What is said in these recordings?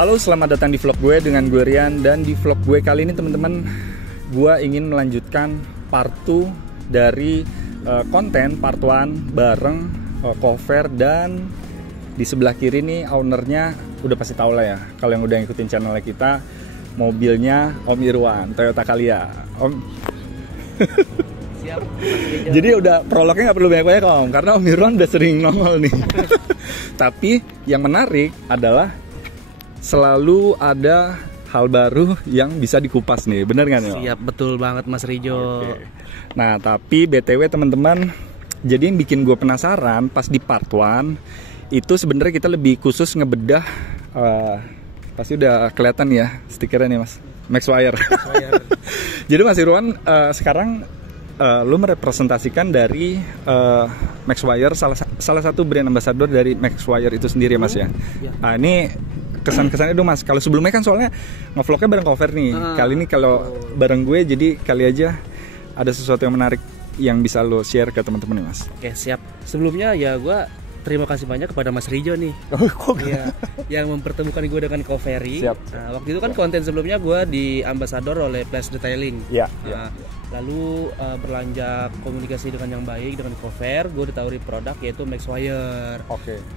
Halo, selamat datang di vlog gue dengan gue Rian. Dan di vlog gue kali ini teman-teman, gue ingin melanjutkan part 2 dari konten part 1 bareng cover. Dan di sebelah kiri nih ownernya udah pasti tau lah ya, kalau yang udah ngikutin channelnya kita, mobilnya Om Irwan, Toyota Calya. Om Siap. Jadi udah prolognya nggak perlu banyak-banyak Om, karena Om Irwan udah sering nongol nih. Tapi yang menarik adalah selalu ada hal baru yang bisa dikupas nih, bener kan ya? Siap, betul banget Mas Rijo. Oke. Nah, tapi BTW teman-teman, jadi yang bikin gue penasaran pas di part 1 itu sebenarnya kita lebih khusus ngebedah, pasti udah kelihatan ya stikernya nih Mas, Maxwire. Jadi Mas Irwan sekarang lu merepresentasikan dari Maxwire, salah satu brand ambassador dari Maxwire itu sendiri Mas ya. Ini kesan-kesannya dong Mas. Kalau sebelumnya kan soalnya ngevlognya bareng cover nih. Kali ini kalau bareng gue, jadi kali aja ada sesuatu yang menarik yang bisa lo share ke teman-teman nih Mas. Oke, siap. Sebelumnya ya gue terima kasih banyak kepada Mas Rijo nih. Iya, yang mempertemukan gue dengan Covery. Nah, waktu itu kan konten sebelumnya gue di ambassador oleh Flash Detailing. Lalu berlanjut komunikasi dengan yang baik dengan Cover, gue ditawari produk yaitu Maxwire.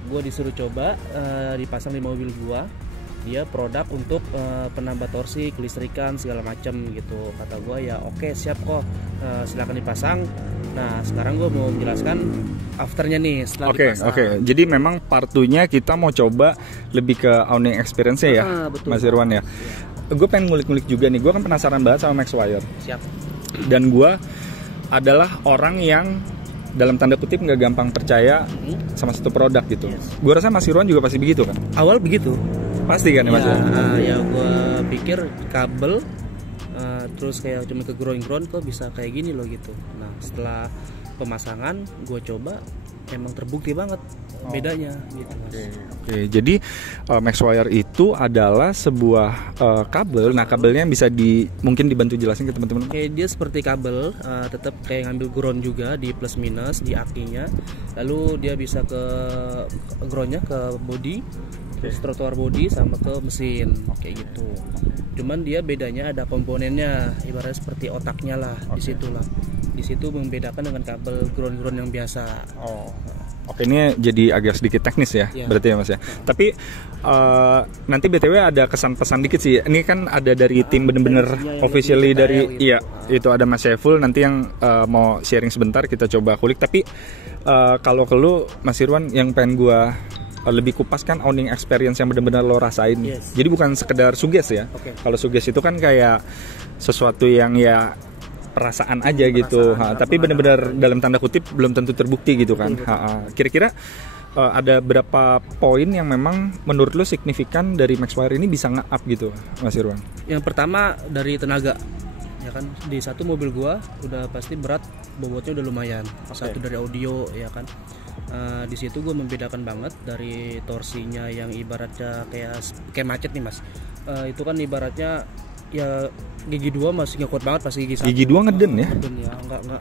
Gue disuruh coba dipasang di mobil gue. Dia produk untuk penambah torsi, kelistrikan segala macam gitu. Kata gue ya oke, siap kok, silakan dipasang. Nah sekarang gue mau menjelaskan afternya nih setelah dipasang. Jadi memang part 2-nya kita mau coba lebih ke owning experience-nya ya, betul, Mas Irwan ya. Gue pengen ngulik-ngulik juga nih, gue kan penasaran banget sama Maxwire. Siap. Dan gue adalah orang yang dalam tanda kutip nggak gampang percaya sama satu produk gitu. Gue rasa Mas Irwan juga pasti begitu kan? Awal begitu. Pasti kan ya Mas? Ya gue pikir kabel terus kayak cuma ke ground kok bisa kayak gini loh gitu. Nah setelah pemasangan gue coba, emang terbukti banget bedanya gitu Mas. Oke, jadi Maxwire itu adalah sebuah kabel. Nah kabelnya bisa mungkin dibantu jelasin ke teman-teman. Oke, dia seperti kabel, tetap kayak ngambil ground juga di plus minus di akinya. Lalu dia bisa ke groundnya ke body, terus trotoar body sama ke mesin kayak gitu. Cuman dia bedanya ada komponennya, ibaratnya seperti otaknya lah. Di situ membedakan dengan kabel ground yang biasa. Oke, ini jadi agak sedikit teknis ya, berarti ya Mas ya. Tapi nanti BTW ada kesan-pesan dikit sih. Ini kan ada dari tim bener-bener officially dari itu ada Mas Syeful. Nanti yang mau sharing sebentar kita coba kulik. Tapi kalau ke lu Mas Irwan, yang pengen gua lebih kupas kan owning experience yang benar-benar lo rasain. Jadi bukan sekedar suges ya. Kalau suges itu kan kayak sesuatu yang ya perasaan aja gitu. Tapi benar-benar dalam tanda kutip belum tentu terbukti gitu kan. Kira-kira ada berapa poin yang memang menurut lo signifikan dari Maxwire ini bisa nge-up gitu Mas Irwan? Yang pertama dari tenaga. Ya kan, di satu mobil gua udah pasti berat, bobotnya udah lumayan. Satu dari audio ya kan. Di situ gue membedakan banget dari torsinya yang ibaratnya kayak macet nih Mas. Itu kan ibaratnya ya gigi 2 masih nggak kuat banget pas gigi 1. Gigi 2 ngeden ya? Ngeden ya,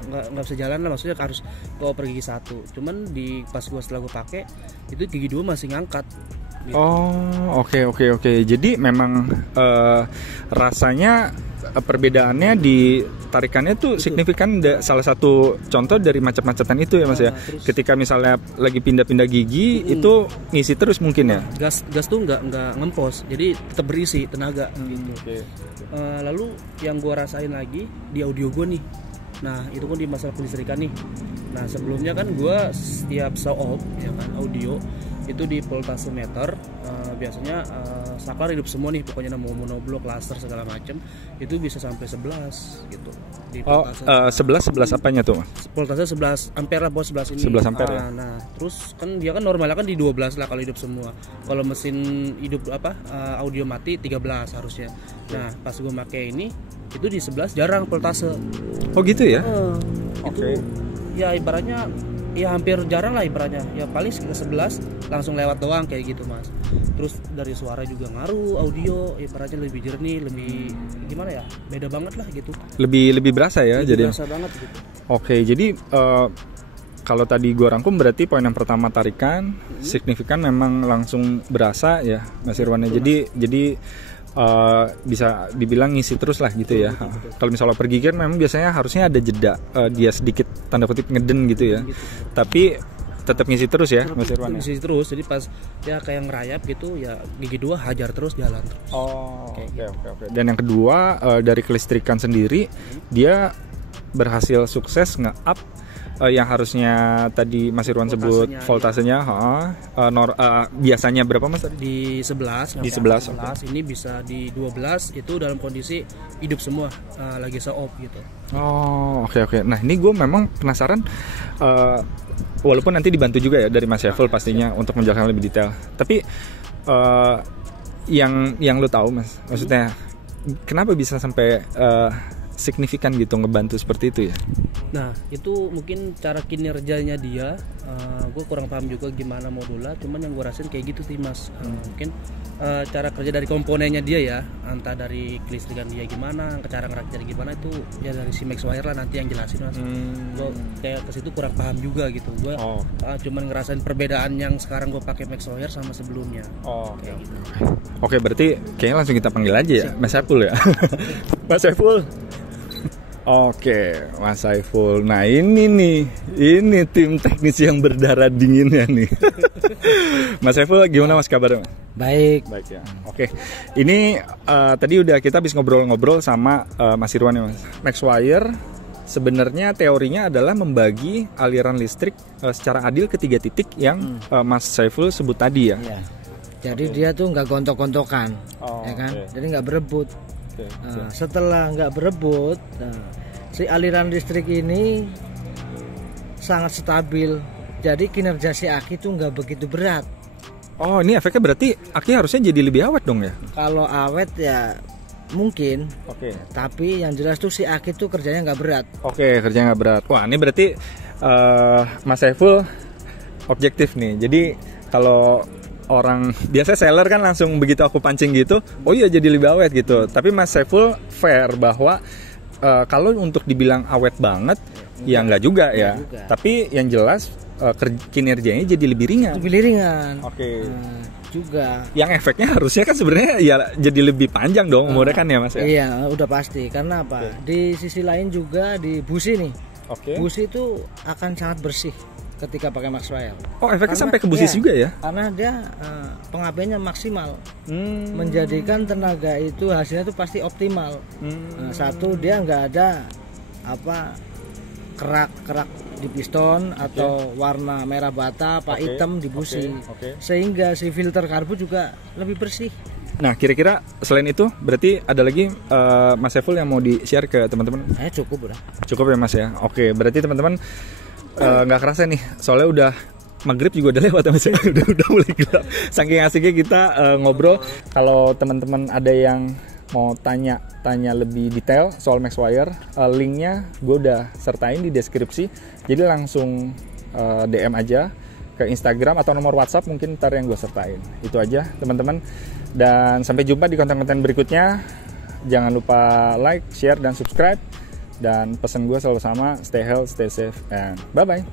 nggak bisa jalan lah, maksudnya harus oper gigi 1. Cuman setelah gue pakai itu gigi 2 masih ngangkat. Gitu. Oke. Jadi memang rasanya perbedaannya di tarikannya tuh signifikan. Salah satu contoh dari macet-macetan itu ya Mas ya. Ketika misalnya lagi pindah-pindah gigi itu ngisi terus mungkin ya. Gas tuh nggak ngempos, jadi tetap berisi tenaga gitu. Lalu yang gua rasain lagi di audio gua nih. Nah itu kan di masalah kelistrikan nih. Nah sebelumnya kan gua setiap show off ya kan audio itu di voltameter biasanya saklar hidup semua nih, pokoknya monoblok, laser segala macam itu bisa sampai 11 gitu. Di 11 apanya tuh? Voltase 11 ampere lah, bos 11 ini. 11 ampere ya. Nah, terus kan dia kan normalnya kan di 12 lah kalau hidup semua. Kalau mesin hidup audio mati 13 harusnya. Nah, pas gue pakai ini itu di 11 jarang voltase. Oh gitu ya? Itu ya ibaratnya ya hampir jarang lah ibaratnya, ya paling sekitar 11 langsung lewat doang kayak gitu Mas. Terus dari suara juga ngaruh, audio ibaratnya lebih jernih, lebih gimana ya, beda banget lah gitu. Lebih berasa ya, lebih jadi berasa banget gitu. Oke, jadi kalau tadi gue rangkum berarti poin yang pertama tarikan signifikan memang langsung berasa ya Mas Irwan. Jadi bisa dibilang ngisi terus lah gitu ya. Kalau misalnya pergi kan memang biasanya harusnya ada jeda, dia sedikit tanda kutip ngeden gitu ya. Tapi tetap ngisi terus ya Mas Irwan. Ngisi terus, jadi pas ya kayak ngerayap gitu ya gigi 2 hajar terus jalan terus. Oke. Dan yang kedua dari kelistrikan sendiri dia berhasil sukses nge-up yang harusnya tadi Mas Irwan sebut voltasenya biasanya berapa Mas? Di 11. Di 11. Okay. Ini bisa di 12 itu dalam kondisi hidup semua, lagi se-off gitu. Oke. Nah, ini gue memang penasaran walaupun nanti dibantu juga ya dari Mas Syaful pastinya untuk menjelaskan lebih detail. Tapi yang lo tahu Mas, maksudnya kenapa bisa sampai signifikan gitu ngebantu seperti itu ya? Nah itu mungkin cara kinerjanya dia, gue kurang paham juga gimana modulnya, cuman yang gue rasain kayak gitu sih Mas. Mungkin cara kerja dari komponennya dia ya, entah dari kelistrikan dia gimana, cara ngerakitnya gimana itu ya dari si Maxwire lah nanti yang jelasin Mas. Gue kayak ke situ kurang paham juga gitu. Gue cuman ngerasain perbedaan yang sekarang gue pakai Maxwire sama sebelumnya. Kayak gitu. Oke, berarti kayaknya langsung kita panggil aja ya Mas Saiful ya. Mas Saiful. Oke, Mas Saiful. Nah ini tim teknis yang berdarah dinginnya nih. Mas Saiful, gimana Mas kabarnya? Baik ya. Oke, ini tadi udah kita habis ngobrol-ngobrol sama Mas Irwan ya Mas. Maxwire sebenarnya teorinya adalah membagi aliran listrik secara adil ke 3 titik yang Mas Saiful sebut tadi ya. Jadi dia tuh nggak gontok-gontokan, ya kan? Jadi nggak berebut. Setelah nggak berebut, si aliran listrik ini sangat stabil. Jadi kinerja si aki tuh nggak begitu berat. Ini efeknya berarti aki harusnya jadi lebih awet dong ya? Kalau awet ya mungkin. Tapi yang jelas tuh si aki tuh kerjanya nggak berat. Kerjanya nggak berat. Wah ini berarti Mas Saiful objektif nih. Jadi kalau orang biasa seller kan langsung begitu aku pancing gitu, jadi lebih awet gitu. Tapi Mas Saiful fair bahwa kalau untuk dibilang awet banget ya nggak juga ya. Tapi yang jelas kinerjanya jadi lebih ringan. Juga. Yang efeknya harusnya kan sebenarnya ya jadi lebih panjang dong umurnya kan ya Mas ya. Iya udah pasti. Karena apa? Di sisi lain juga di busi nih. Busi itu akan sangat bersih ketika pakai Maxwire. Efeknya sampai ke busi juga ya? Karena dia pengapiannya maksimal, menjadikan tenaga itu hasilnya itu pasti optimal. Satu, dia nggak ada kerak-kerak di piston atau warna merah bata, hitam di busi, sehingga si filter karbu juga lebih bersih. Nah kira-kira selain itu berarti ada lagi Mas Saiful yang mau di-share ke teman-teman? Cukup udah. Cukup ya Mas ya. Oke, berarti teman-teman nggak kerasa nih, soalnya udah maghrib juga udah lewat ya Mas. udah mulai gelap. Saking asiknya kita ngobrol. Kalau teman-teman ada yang mau tanya lebih detail soal Maxwire, linknya gue udah sertain di deskripsi. Jadi langsung DM aja ke Instagram atau nomor WhatsApp mungkin ntar yang gue sertain. Itu aja teman-teman. Dan sampai jumpa di konten-konten berikutnya. Jangan lupa like, share, dan subscribe. Dan pesan gue selalu sama, stay healthy, stay safe, and bye-bye.